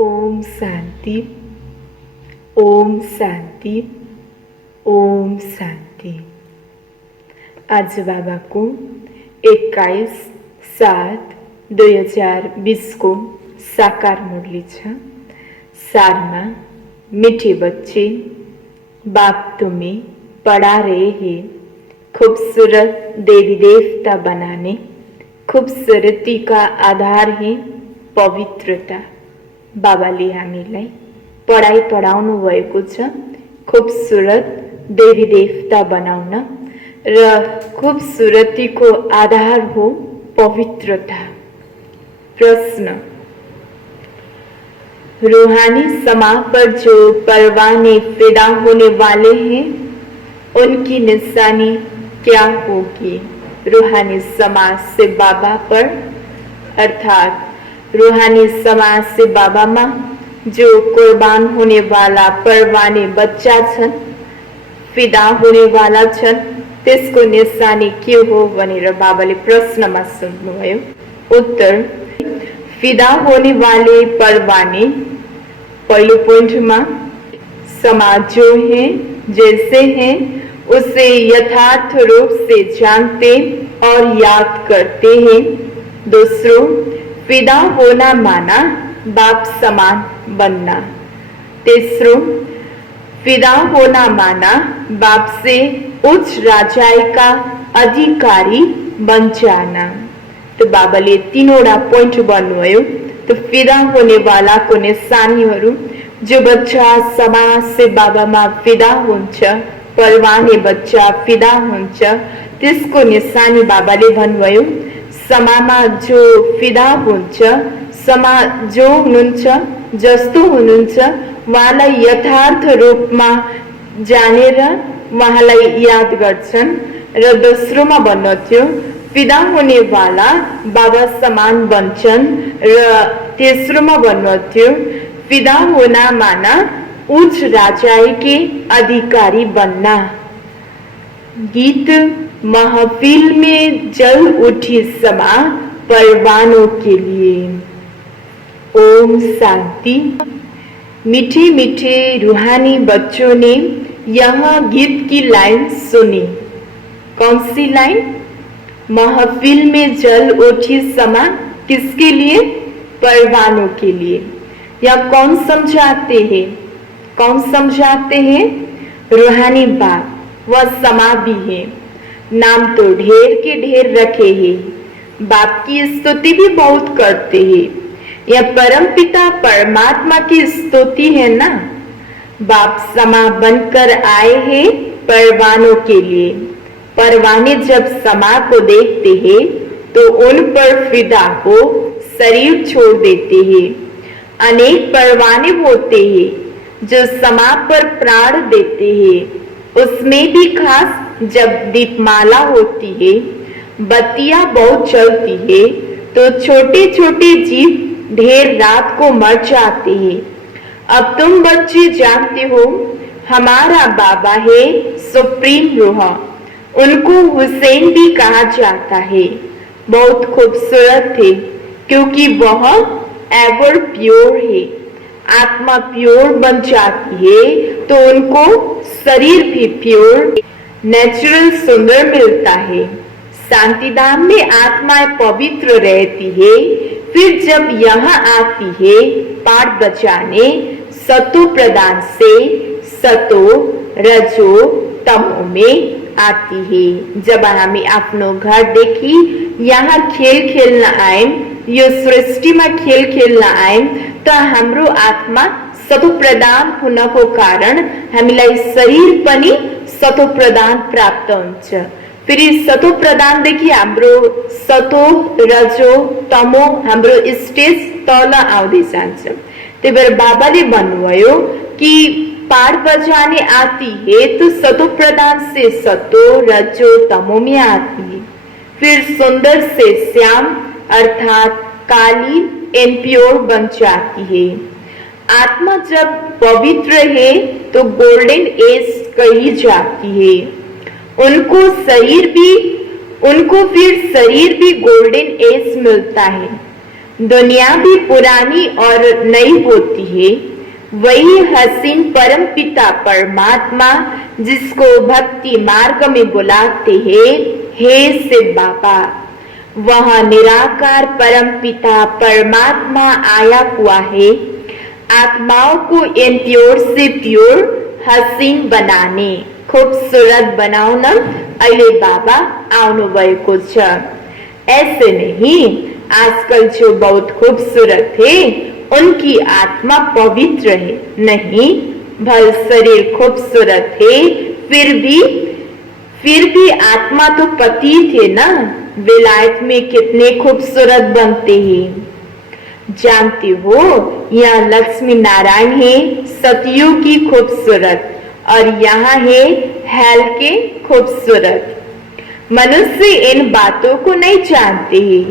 ओम शांति, ओम शांति, ओम शांति। आज बाबा को 21/7/2020 को साकार मुरली छ। सारमा मीठे बच्चे, बाप तुम्हें पढ़ा रहे हैं खूबसूरत देवी देवता बनाने। खूबसूरती का आधार है पवित्रता। बाबाले हामीलाई पढाइ पढाउनु भएको छ खूबसूरत देवी देवता बनाउन, र खूबसूरतीको आधार हो पवित्रता। प्रश्न, रूहानी समा पर जो परवाने फिदा होने वाले हैं उनकी निशानी क्या होगी? रूहानी समाज से बाबा पर, अर्थात रूहानी समाज से बाबा माँ जो कुर्बान होने वाला परवाने बच्चा छन्, फिदा होने वाला छन्, त्यसको निशानी के हो भनेर बाबाले प्रश्नमा सोध्नुभयो। उत्तर, फिदा होने वाले परवाने पहले पॉइंट में समाज जो है जैसे हैं उसे यथार्थ रूप से जानते और याद करते हैं। दूसरों, फिदा होना माना बाप समान बनना। तीसरों, फिदा होना माना बाप से उच्च राजाई का अधिकारी बन जाना। तो बाबाले तीनवटा पोइन्ट भन्नुभयो। तो फिदा होने वाला को निशानीहरू, जो बच्चा समाज से बाबामा फिदा हुन्छ, परवाने बच्चा फिदा हुन्छ, त्यसको निशानी बाबाले भन्नुभयो। समामा जो फिदा हुन्छ, समा जो हुनुहुन्छ, जस्तो हुनुहुन्छ, उहाँलाई यथार्थ रूपमा जानेर उहाँलाई याद गर्छन्। र दोस्रोमा भन्नु थियो, फिदा होने वाला बाबा समान बन्छन्। र तेस्रोमा भन्नु थियो, फिदा होना माना उच्च राजाई के अधिकारी बनना। गीत, महफिल में जल उठी समा परवानों के लिए। ओम शांति। मीठे मीठे रूहानी बच्चों ने यह गीत की लाइन सुनी। कौन सी लाइन? महफिल में जल उठी समा किसके लिए? परवानों के लिए। यह कौन समझाते हैं? कौन समझाते हैं? रूहानी बाप। वह समा भी है। नाम तो ढेर के ढेर रखे हैं। बाप की स्तुति भी बहुत करते हैं। यह परमपिता परमात्मा की स्तुति है ना। बाप समा बनकर आए हैं परवानों के लिए। परवाने जब समा को देखते हैं तो उन पर फिदा हो शरीर छोड़ देते हैं। अनेक परवाने होते हैं जो समा पर प्राण देते हैं। उसमें भी खास जब दीपमाला होती है, बत्तियां बहुत चलती है, तो छोटे छोटे जीव ढेर रात को मर जाते हैं। अब तुम बच्चे जानते हो, हमारा बाबा है सुप्रीम रूह। उनको हुसैन भी कहा जाता है। बहुत खूबसूरत थे क्योंकि वह एवर प्योर है। आत्मा प्योर बन जाती है तो उनको शरीर भी प्योर नेचुरल सुंदर मिलता है। शांतिधाम में आत्माएं पवित्र रहती है। फिर जब यहाँ आती है पाठ बचाने, सतो प्रदान से सतो रजो तमो में आती है। जब हमें आफ्नो घर देखी यहाँ खेल खेल्न आयौं, यो सृष्टिमा खेल खेल्न आयौं, त हाम्रो आत्मा सतो प्रदान हुनको कारण हामीलाई शरीर पनि सतो प्रदान प्राप्त हुन्छ। फेरि सतो प्रदानदेखि हाम्रो सतो रजो तमो हाम्रो स्टेज तल आउँदै जान्छ। त्यही भएर बाबाले भन्नुभयो कि पाठ बजाने आती है तो सतो प्रदान से सतो रजो तमो में आती है। फिर सुंदर से श्याम अर्थात काली एंड प्योर बन जाती है। आत्मा जब पवित्र है तो गोल्डन एज कही जाती है। उनको फिर शरीर भी गोल्डन एज मिलता है। दुनिया भी पुरानी और नई होती है। वही हसीन परम पिता परमात्मा जिसको भक्ति मार्ग में बुलाते हैं, हे शिव बाबा, वह निराकार परम पिता परमात्मा आया हुआ है आत्माओं को इन प्योर से प्योर हसीन बनाने, खूबसूरत बनाउन अहिले बाबा आउनु भएको छ। ऐसे नहीं, आजकल जो बहुत खूबसूरत है उनकी आत्मा पवित्र है नहीं, भल शरीर खूबसूरत है फिर भी आत्मा तो पतित है ना। विलायत में कितने खूबसूरत बनते हैं जानते हो। यहाँ लक्ष्मी नारायण है सतयुग की खूबसूरत और यहाँ है हेल के खूबसूरत। मनुष्य इन बातों को नहीं जानते हैं,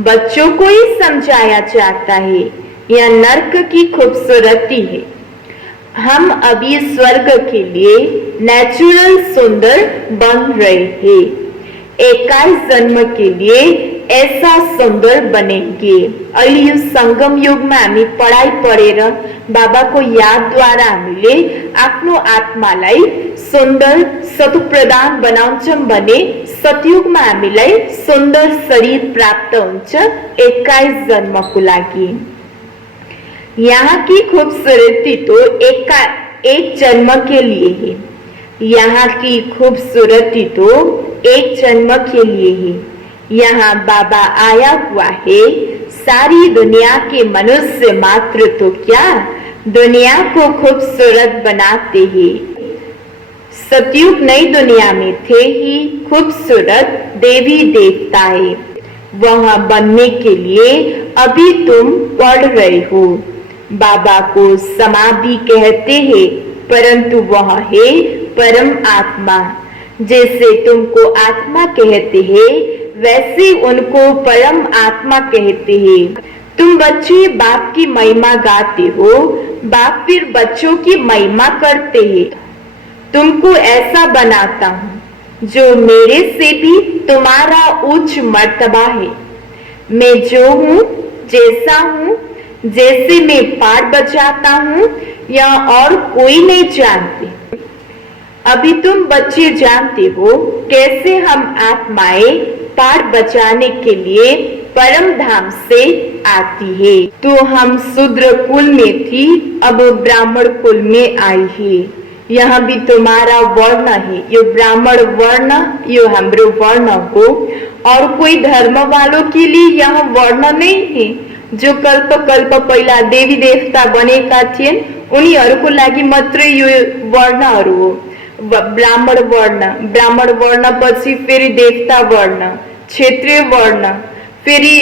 बच्चों को ही समझाया जाता है। यह नर्क की खूबसूरती है। हम अभी स्वर्ग के लिए नेचुरल सुंदर बन रहे हैं। 21 जन्म के लिए ऐसा सुंदर बनेंगे। अहिले यो संगम युगमा हामी पढाइ पढेर बाबाको यादद्वारा हामीले आफ्नो आत्मालाई सुन्दर सतुप्रधान बनाउँछौं भने सतयुगमा हामीलाई सुन्दर शरीर प्राप्त हुन्छ 21 जन्मको लागि। यहाँ की खूबसूरती तो एक जन्म के लिए है। यहाँ की खूबसूरती तो एक जन्म के लिए है। यहाँ बाबा आया हुआ है सारी दुनिया के मनुष्य मात्र तो क्या दुनिया को खूबसूरत बनाते हैं। सतयुग नई दुनिया में थे ही खूबसूरत देवी देवताएं। वहां बनने के लिए अभी तुम पढ़ रहे हो। बाबा को समाधि कहते हैं परंतु वह है परम आत्मा। जैसे तुमको आत्मा कहते हैं वैसे उनको परम आत्मा कहते हैं। तुम बच्चे बाप की महिमा गाते हो, बाप फिर बच्चों की महिमा करते हैं। तुमको ऐसा बनाता हूँ जो मेरे से भी तुम्हारा उच्च मर्तबा है। मैं जो हूँ जैसा हूँ, जैसे मैं पाठ बजाता हूँ यह और कोई नहीं जानते। अभी तुम बच्चे जानते हो कैसे हम आत्माएं पाठ बजाने के लिए परम धाम से आती है। तो हम शूद्र कुल में थी, अब ब्राह्मण कुल में आई है। यह भी तुम्हारा वर्ण है। यो ब्राह्मण वर्ण यो हाम्रो वर्ण हो और कोई धर्म वालों के लिए यह वर्ण नहीं है। जो कल्प कल्प पहिला देवी देवता बनेका थिए उनीहरूको लागि मात्रै यो वर्णहरू हो। ब्राह्मण वर्ण पछि फेरि देवता वर्ण, क्षेत्रीय वर्ण, फेरि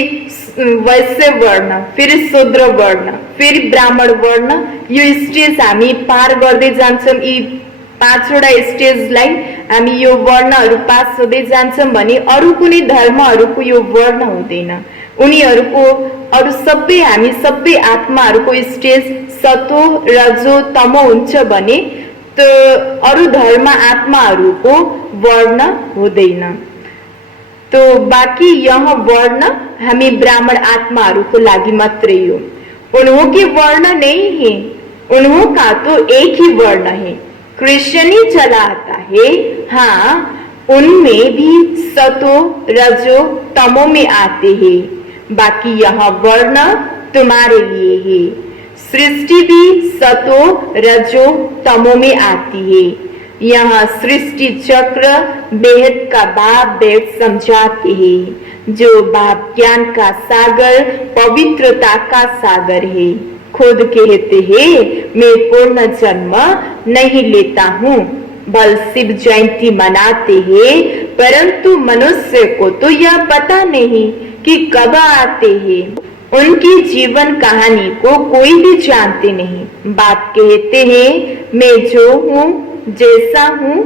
वैश्य वर्ण, फेरि शूद्र वर्ण, फेरि ब्राह्मण वर्ण। यो स्टेज हामी पार गर्दै जान्छौं। यी 5 वटा स्टेजलाई हामी यो वर्णहरू पास हुँदै जान्छौं भने अरु कुनै धर्महरूको यो वर्ण हुँदैन। उनीहरूको अरु सबै हामी सबै आत्माहरूको स्टेज सतो रजो तमो हुन्छ भने तो अरु धर्म आत्माहरूको वर्ण हुँदैन। तो बाकी यह वर्ण हामी ब्राह्मण आत्माहरूको लागि मात्रै हो। उन्हों के वर्ण नहीं है, उन्हों का तो एक ही वर्ण है। कृष्ण ही चला आता है। हाँ, उनमें भी सतो रजो तमो में आते हैं। बाकी यह वर्ण तुम्हारे लिए है। सृष्टि भी सतो रजो तमो में आती है। यहाँ सृष्टि चक्र बेहद का बाप बेहद समझाते हैं। जो बाप ज्ञान का सागर पवित्रता का सागर है। खुद कहते हैं मैं पूर्ण जन्म नहीं लेता हूँ। बल शिव जयंती मनाते हैं परंतु मनुष्य को तो यह पता नहीं कि कब आते हैं। उनकी जीवन कहानी को कोई भी जानते नहीं। बाप कहते हैं मैं जो हूँ जैसा हूँ,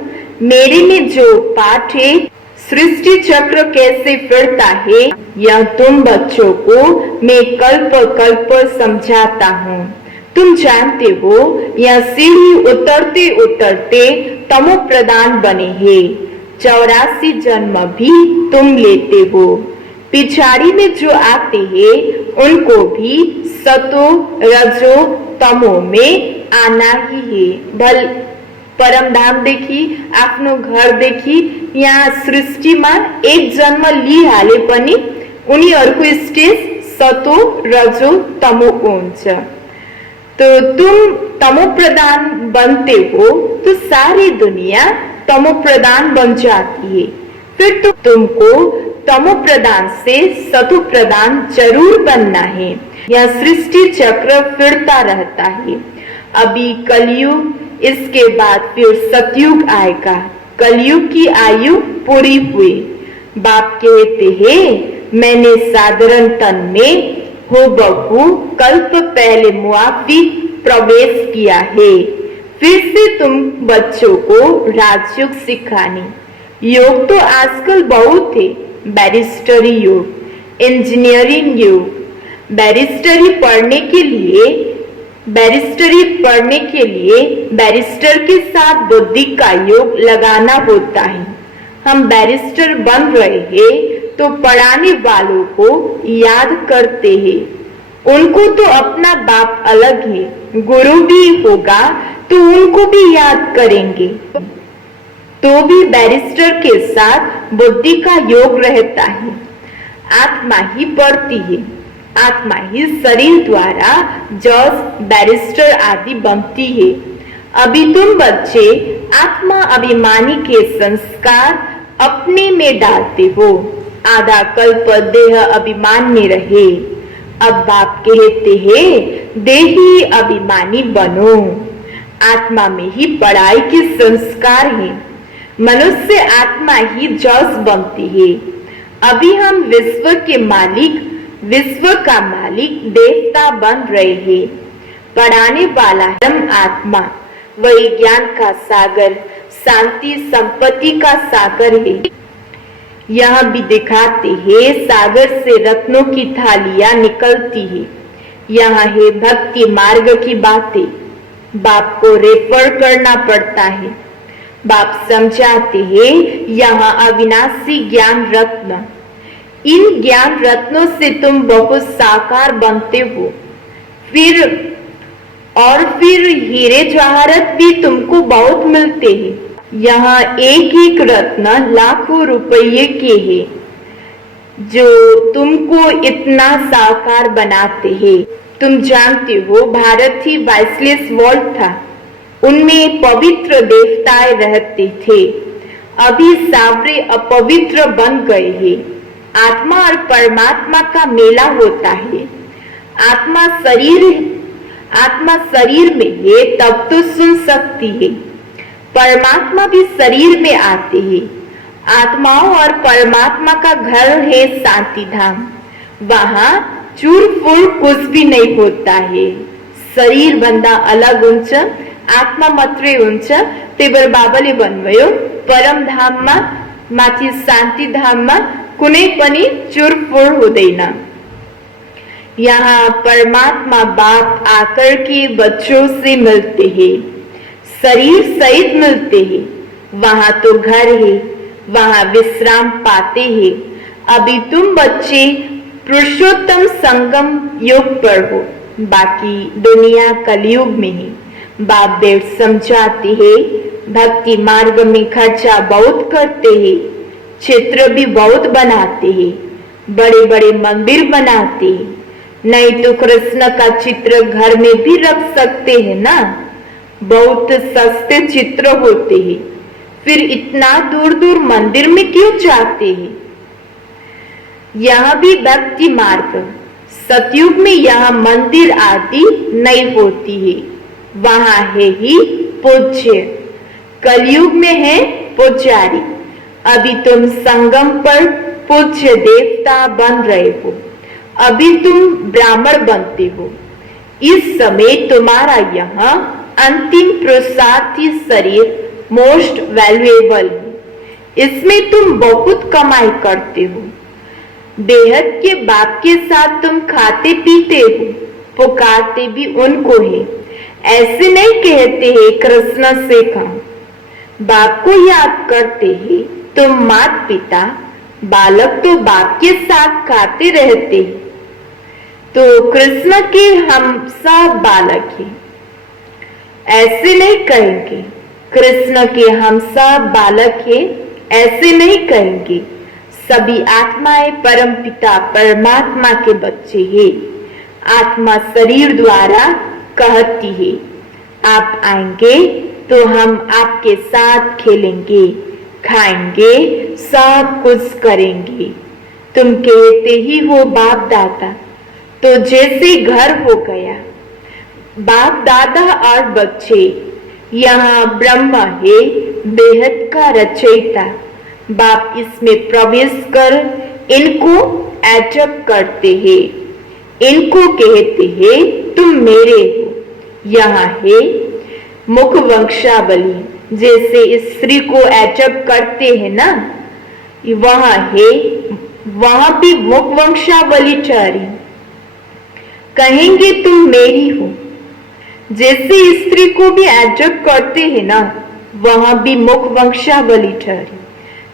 मेरे में जो पाठ है, सृष्टि चक्र कैसे फिरता है, यह तुम बच्चों को मैं कल्प कल्प समझाता हूँ। तुम जानते हो यह सीढ़ी उतरते उतरते तमो प्रदान बने हैं। 84 जन्म भी तुम लेते हो। पिछाड़ी में जो आते हैं उनको भी सतो रजो तमो में आना ही है। भल परमधाम देखी, आफ्नो घर देखी, यहाँ सृष्टिमा एक जन्म लिहाले पनि उनीहरूको स्टेज सतो रजो तमोको हुन्छ। तो तुम तमो प्रधान बनते हो तो सारी दुनिया तमो प्रधान बन जाती है। फिर तो तुमको तमो प्रधान से सतो प्रधान जरूर बनना है। यह सृष्टि चक्र फिरता रहता है। अभी कलयुग, इसके बाद फिर सतयुग आएगा। कलयुग की आयु पूरी हुई। बाप कहते हैं मैंने साधारण तन में हो बहु कल्प पहले मुआफी प्रवेश किया है। फिर से तुम बच्चों को राजयोग सिखाने। योग तो आजकल बहुत है, बैरिस्टरी योग, इंजीनियरिंग योग। बैरिस्टरी पढ़ने के लिए बैरिस्टर के साथ बुद्धि का योग लगाना होता है। हम बैरिस्टर बन रहे हैं तो पढ़ाने वालों को याद करते हैं। उनको तो अपना बाप अलग है, गुरु भी होगा तो उनको भी याद करेंगे। तो भी बैरिस्टर के साथ बुद्धि का योग रहता है। आत्मा ही पढ़ती है, आत्मा ही शरीर द्वारा जज, बैरिस्टर आदि बनती है। अभी तुम बच्चे आत्मा अभिमानी के संस्कार अपने में डालते हो। आधा कल्प देह अभिमान में रहे। अब बाप कहते हैं देही अभिमानी बनो। आत्मा में ही पढ़ाई के संस्कार है। मनुष्य आत्मा ही जज बनती है। अभी हम विश्व के मालिक, विश्व का मालिक देवता बन रहे हैं। पढ़ाने वाला हम आत्मा, वही ज्ञान का सागर, शांति संपत्ति का सागर है। यह भी दिखाते हैं सागर से रत्नों की थालियां निकलती है। यहाँ है भक्ति मार्ग की बातें। बाप को रेफर करना पड़ता है। बाप समझाते हैं यहाँ अविनाशी ज्ञान रत्न। इन ज्ञान रत्नों से तुम बहुत साकार बनते हो। फिर हीरे जवाहरत भी तुमको बहुत मिलते हैं। यहाँ एक एक रत्न लाखों रुपये के हैं जो तुमको इतना साकार बनाते हैं। तुम जानते हो भारत ही 22 वॉल्ट था, उनमें पवित्र देवताएं रहते थे। अभी सावरे अपवित्र बन गए हैं। आत्मा और परमात्मा का मेला होता है। आत्मा शरीर में है तब तो सुन सकती है। परमात्मा भी शरीर में आते हैं। आत्माओं और परमात्मा का घर है शांति धाम। वहां चूर फूर कुछ भी नहीं होता है। शरीर बंदा अलग हुन्छ, आत्मा मात्रै हुन्छ। त्यही भएर बाबाले भन्नुभयो परमधाममा, माथि शान्ति धाममा कुनै पनि चुरफुर हुँदैन। यहाँ परमात्मा बाप आकर के बच्चों से मिलते हैं, शरीर सहित मिलते हैं। वहां तो घर है, वहां विश्राम पाते हैं। अभी तुम बच्चे पुरुषोत्तम संगम युग पर हो, बाकी दुनिया कलयुग में है। बाप देव समझाते हैं भक्ति मार्ग में खर्चा बहुत करते हैं, चित्र भी बहुत बनाते हैं, बड़े बड़े मंदिर बनाते हैं। नहीं तो कृष्ण का चित्र घर में भी रख सकते हैं ना। बहुत सस्ते चित्र होते हैं। फिर इतना दूर दूर मंदिर में क्यों जाते हैं? यहाँ भी भक्ति मार्ग। सतयुग में यहाँ मंदिर आदि नहीं होती है, वहां है ही पूज्य। कलयुग में है पुजारी। अभी तुम संगम पर पूज्य देवता बन रहे हो। अभी तुम ब्राह्मण बनते हो। इस समय तुम्हारा यहाँ अंतिम पुरुषार्थी शरीर मोस्ट वैल्यूएबल है। इसमें तुम बहुत कमाई करते हो। बेहद के बाप के साथ तुम खाते पीते हो, पुकारते भी उनको है। ऐसे नहीं कहते हैं कृष्ण से खाओ। बाप को याद करते हैं। तुम माता पिता बालक तो बाप के साथ खाते रहते हैं, तो कृष्ण के हम सब बालक हैं, ऐसे नहीं कहेंगे। कृष्ण के हम सब बालक हैं, ऐसे नहीं कहेंगे। सभी आत्माएं परम पिता परमात्मा के बच्चे हैं। आत्मा शरीर द्वारा कहती है, आप आएंगे तो हम आपके साथ खेलेंगे, खाएंगे, सब कुछ करेंगे। तुम कहते ही हो बाप दादा, तो जैसे घर हो गया। बाप दादा और बच्चे, यहाँ ब्रह्म है बेहद का रचयिता। बाप इसमें प्रवेश कर इनको एडप्ट करते हैं, इनको कहते हैं तुम मेरे हो। यहाँ है मुख वंशावली, जैसे स्त्री को एडप्ट करते हैं ना, वहां है, वहां भी मुख वंशावली ठहरी। कहेंगे तुम मेरी हो, जैसे स्त्री को भी एडप्ट करते हैं ना, वहां भी मुख वंशावली ठहरी।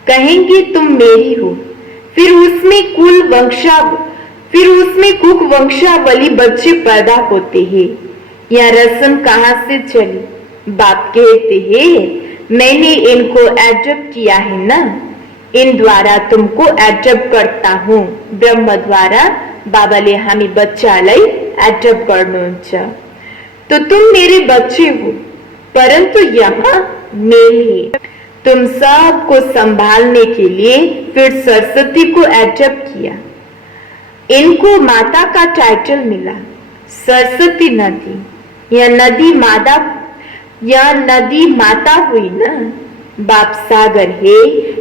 कहेंगे तुम मेरी हो, फिर उसमें कुल वंशावली बच्चे पैदा होते हैं। यह रस्म कहां से चली? बाप कहते हैं मैंने इनको एडप्ट किया है ना, इन द्वारा तुमको एडप्ट करता हूँ। ब्रह्म द्वारा बाबाले हामी बच्चालाई एडप्ट गर्नुहुन्छ, तो तुम मेरे बच्चे हो, परंतु यहाँ मेल है। तुम सबको संभालने के लिए फिर सरस्वती को एडप्ट किया। इनको माता का टाइटल मिला, सरस्वती नदी। यह नदी माता हुई ना। बाप सागर है,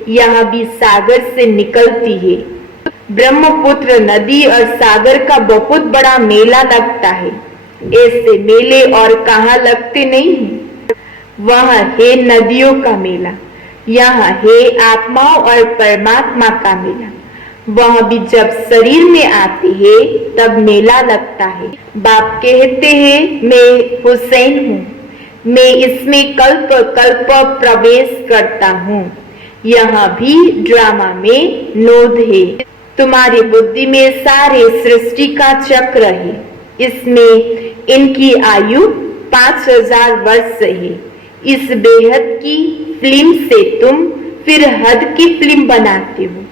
यहाँ भी सागर से निकलती है। ब्रह्मपुत्र नदी और सागर का बहुत बड़ा मेला लगता है। ऐसे मेले और कहाँ लगते नहीं हैं। वहाँ है नदियों का मेला, यहाँ है आत्माओं और परमात्मा का मेला। वह भी जब शरीर में आती है तब मेला लगता है। बाप कहते हैं मैं हुसैन हूँ, मैं इसमें कल्प कल्प प्रवेश करता हूँ। यहाँ भी ड्रामा में नोद है। तुम्हारी बुद्धि में सारे सृष्टि का चक्र है। इसमें इनकी आयु 5000 वर्ष है। इस बेहद की फिल्म से तुम फिर हद की फिल्म बनाते हो।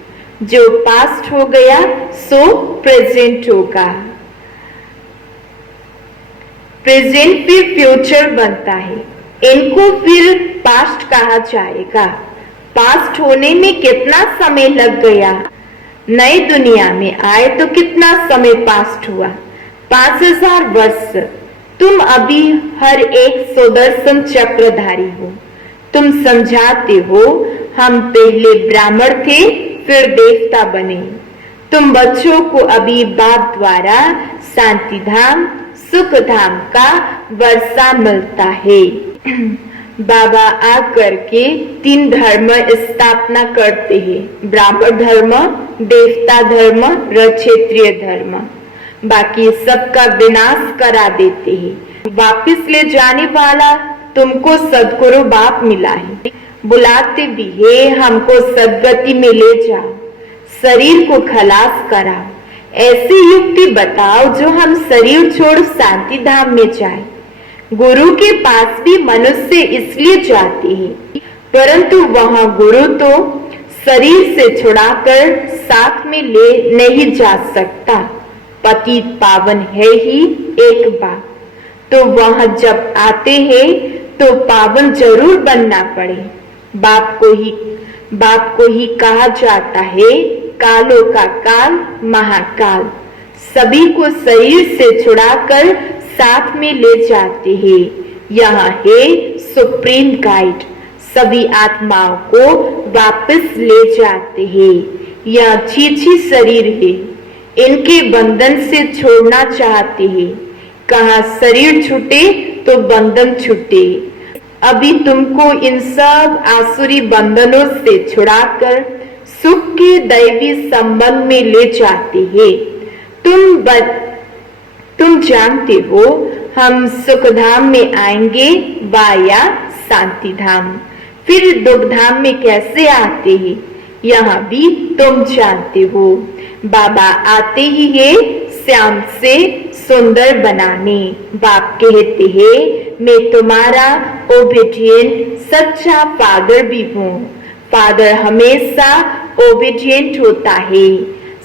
जो पास्ट हो गया सो प्रेजेंट होगा, प्रेजेंट फिर फ्यूचर बनता है। इनको फिर पास्ट कहा जाएगा। पास्ट होने में कितना समय लग गया। नई दुनिया में आए तो कितना समय पास्ट हुआ, 5000 वर्ष। तुम अभी हर एक सुदर्शन चक्रधारी हो। तुम समझाते हो हम पहले ब्राह्मण थे फिर देवता बने। तुम बच्चों को अभी बाप द्वारा शांति धाम सुख धाम का वर्षा मिलता है। बाबा आकर के 3 धर्म स्थापना करते हैं, ब्राह्मण धर्म, देवता धर्म, क्षत्रिय धर्म। बाकी सबका विनाश करा देते हैं। वापिस ले जाने वाला तुमको सदगुरु बाप मिला है। बुलाते भी है हमको सदगति में ले जाओ, शरीर को खलास कराओ। ऐसी युक्ति बताओ जो हम शरीर छोड़ शांति धाम में जाए। गुरु के पास भी मनुष्य इसलिए जाते हैं, परंतु वहां गुरु तो शरीर से छुड़ाकर साथ में ले नहीं जा सकता। पतित पावन है ही एक बाप, तो वह जब आते हैं तो पावन जरूर बनना पड़े। बाप को ही कहा जाता है कालों का काल महाकाल। सभी को शरीर से छुड़ाकर साथ में ले जाते हैं। यहाँ है सुप्रीम गाइड, सभी आत्माओं को वापस ले जाते हैं। यह छीछी शरीर है, इनके बंधन से छोड़ना चाहते हैं। कहाँ शरीर छूटे तो बंधन छूटे। अभी तुमको इन सब आसुरी बंधनों से छुड़ाकर सुख के दैवी संबंध में ले जाते हैं। तुम जानते हो हम सुख धाम में आएंगे वाया शांति धाम। फिर दुख धाम में कैसे आते हैं? यहाँ भी तुम जानते हो, बाबा आते ही है श्याम से सुंदर बनाने। बाप कहते हैं मैं तुम्हारा ओबीडिएंट सच्चा फादर भी हूँ। फादर हमेशा ओबीडिएंट होता है,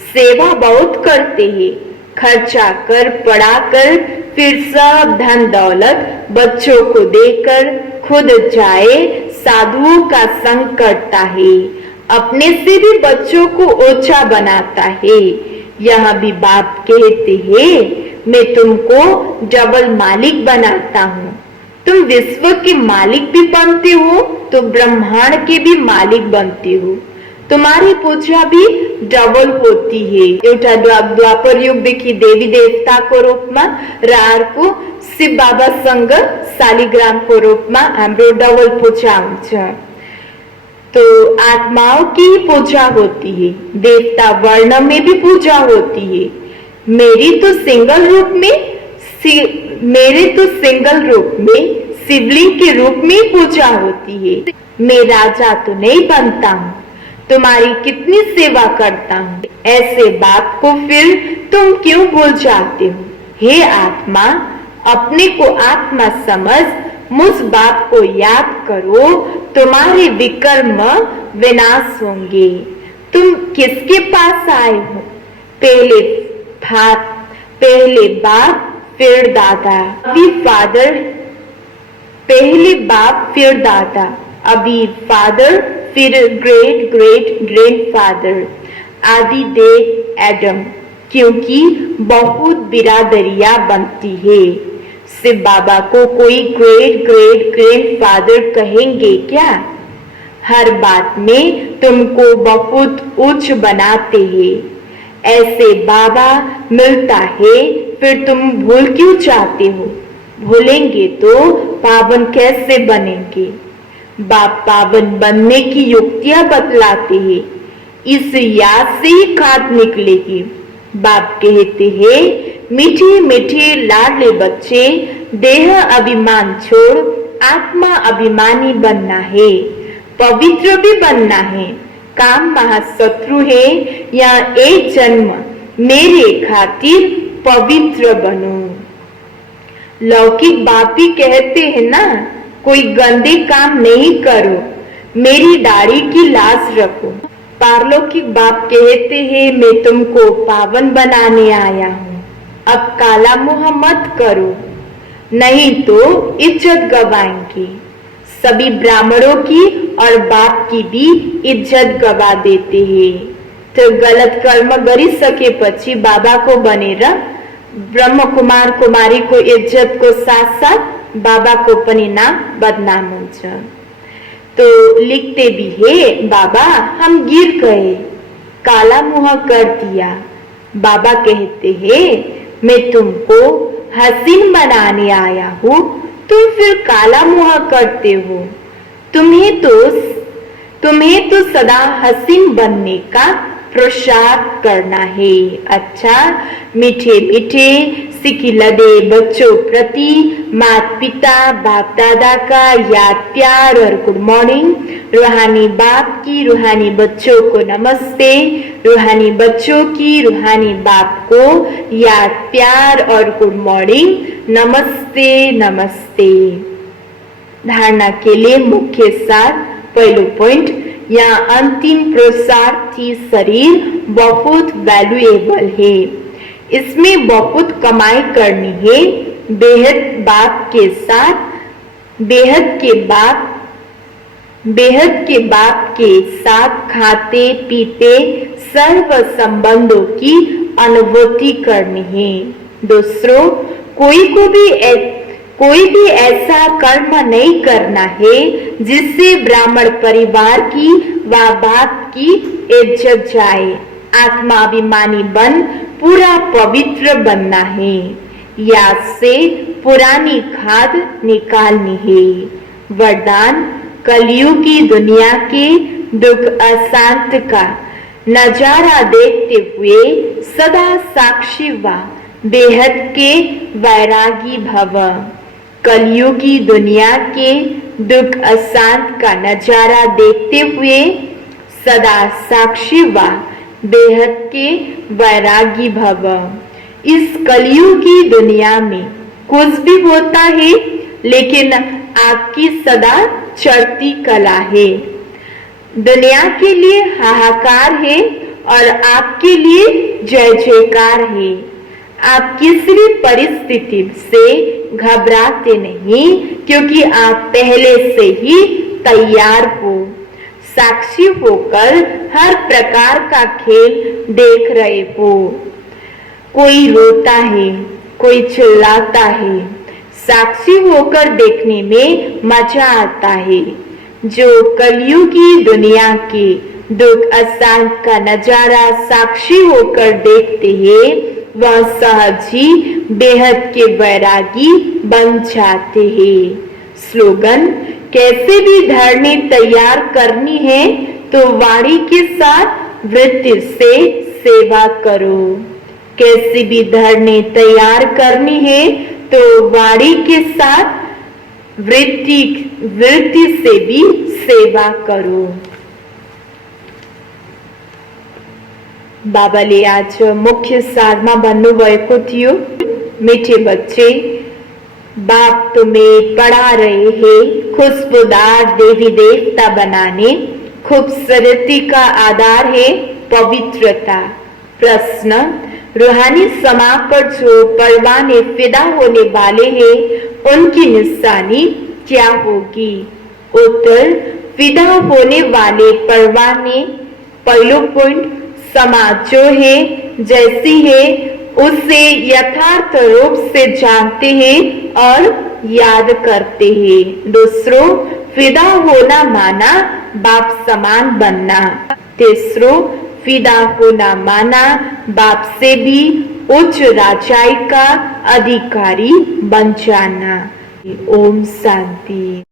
सेवा बहुत करते हैं, खर्चा कर पढ़ा कर फिर सब धन दौलत बच्चों को देकर खुद जाए साधुओं का संग करता है, अपने से भी बच्चों को ऊंचा बनाता है। यहाँ भी बाप कहते हैं मैं तुमको डबल मालिक बनाता हूँ। तुम विश्व के मालिक भी बनते हो तो ब्रह्मांड के भी मालिक बनते हो। तुम्हारी पूजा भी डबल होती है। एउटा द्वापर युगदेखि देवी देवताको रूपमा र अर्को शिव बाबासँग शालिग्रामको रूपमा हाम्रो डबल पूजा हुन्छ। तो आत्माओं की पूजा होती है, देवता वर्ण में भी पूजा होती है। मेरे तो सिंगल रूप में शिवलिंग के रूप में पूजा होती है। मैं राजा तो नहीं बनता हूँ, तुम्हारी कितनी सेवा करता हूँ। ऐसे बात को फिर तुम क्यों भूल जाते हो? हे आत्मा, अपने को आत्मा समझ मुझ बाप को याद करो, तुम्हारे विकर्म विनाश होंगे। तुम किसके पास आए हो? पहले बाप फिर दादा, अभी फादर, पहले बाप फिर दादा, अभी फादर, फिर ग्रेट ग्रेट ग्रैंडफादर, आदि देव एडम, क्योंकि बहुत बिरादरियां बनती है। शिव बाबा को कोई ग्रेट ग्रेट ग्रैंडफादर कहेंगे क्या? हर बात में तुमको बहुत उच्च बनाते हैं। ऐसे बाबा मिलता है फिर तुम भूल क्यों जाते हो? भूलेंगे तो पावन कैसे बनेंगे? बाप पावन बनने की युक्तियां बतलाते हैं, इस याद से ही खाद निकलेगी। बाप कहते हैं मीठे मीठे लाडले बच्चे, देह अभिमान छोड़ आत्मा अभिमानी बनना है, पवित्र भी बनना है। काम महाशत्रु है, या एक जन्म मेरे खातिर पवित्र बनो। लौकिक बाप भी कहते हैं ना, कोई गंदे काम नहीं करो, मेरी दाढ़ी की लाज रखो। पारलौकिक बाप कहते हैं मैं तुमको पावन बनाने आया हूँ, अब काला मुंह मत करो, नहीं तो इज्जत गवाएंगे। सभी ब्राह्मणों की और बाप की भी इज्जत गवा देते हैं। तो गलत कर्म गरी सके पछी बाबा को बनेर ब्रह्म कुमार कुमारी को इज्जत को साथ साथ बाबा को पनि नाम बदनाम हुन्छ। तो लिखते भी है बाबा हम गिर गए, काला मुंह कर दिया। बाबा कहते हैं मैं तुमको हसीन बनाने आया हूँ, तुम फिर काला मुंह करते हो। तुम्हें तो सदा हसीन बनने का प्रसाद करना है। अच्छा, मीठे मीठे सिकी लदे बच्चों प्रति माता पिता बाप दादा का याद प्यार और गुड मॉर्निंग। रूहानी बाप की रूहानी बच्चों को नमस्ते, रूहानी बच्चों की रूहानी बाप को याद प्यार और गुड मॉर्निंग, नमस्ते नमस्ते। धारणा के लिए मुख्य सार, पहला पॉइंट, यहाँ अंतिम पुरुषार्थी शरीर बहुत वैल्यूएबल है, इसमें बहुत कमाई करनी है। बेहद के बाप के साथ खाते पीते सर्व संबंधों की अनुभूति करनी है। दूसरों, कोई भी ऐसा कर्म नहीं करना है जिससे ब्राह्मण परिवार की व बाप की इज्जत जाए। आत्माभिमानी बन पूरा पवित्र बनना है, याद से पुरानी खाद निकालनी है। वरदान, कलयुगी दुनिया के दुख अशांत का नजारा देखते हुए सदा साक्षी व बेहद के वैरागी भव। कलयुगी दुनिया के दुख अशांत का नजारा देखते हुए सदा साक्षी व बेहद के वैरागी भव। इस कलयुग की दुनिया में कुछ भी होता है, लेकिन आपकी सदा चढ़ती कला है। दुनिया के लिए हाहाकार है और आपके लिए जय जयकार है। आप किसी भी परिस्थिति से घबराते नहीं, क्योंकि आप पहले से ही तैयार हो। साक्षी होकर हर प्रकार का खेल देख रहे हो। कोई रोता है, कोई चिल्लाता है। साक्षी होकर देखने में मजा आता है। जो कलयुगी दुनिया के दुख अशांत का नजारा साक्षी होकर देखते हैं, वह सहज ही बेहद के वैरागी बन जाते हैं। स्लोगन: कैसे भी धरनी तैयार करनी है तो वाणी के साथ वृत्ति से सेवा करो। कैसी भी धरनी तैयार करनी है तो वाणी के साथ वृत्ति से भी सेवा करो। बाबाले आज मुख्य सारमा भन्नुभएको थियो, मीठे बच्चे, बाप तुम्हें पढ़ा रहे हैं खुशबूदार देवी देवता बनाने। खूबसूरती का आधार है पवित्रता। प्रश्न: रूहानी समा पर जो परवाने फिदा होने वाले हैं, उनकी निशानी क्या होगी? उत्तर: फिदा होने वाले परवाने, पहला पॉइंट, समाज जो है जैसी है उसे यथार्थ रूप से जानते हैं और याद करते हैं। दूसरों, फिदा होना माना बाप समान बनना। तीसरों, फिदा होना माना बाप से भी उच्च राजाई का अधिकारी बन जाना। ओम शांति।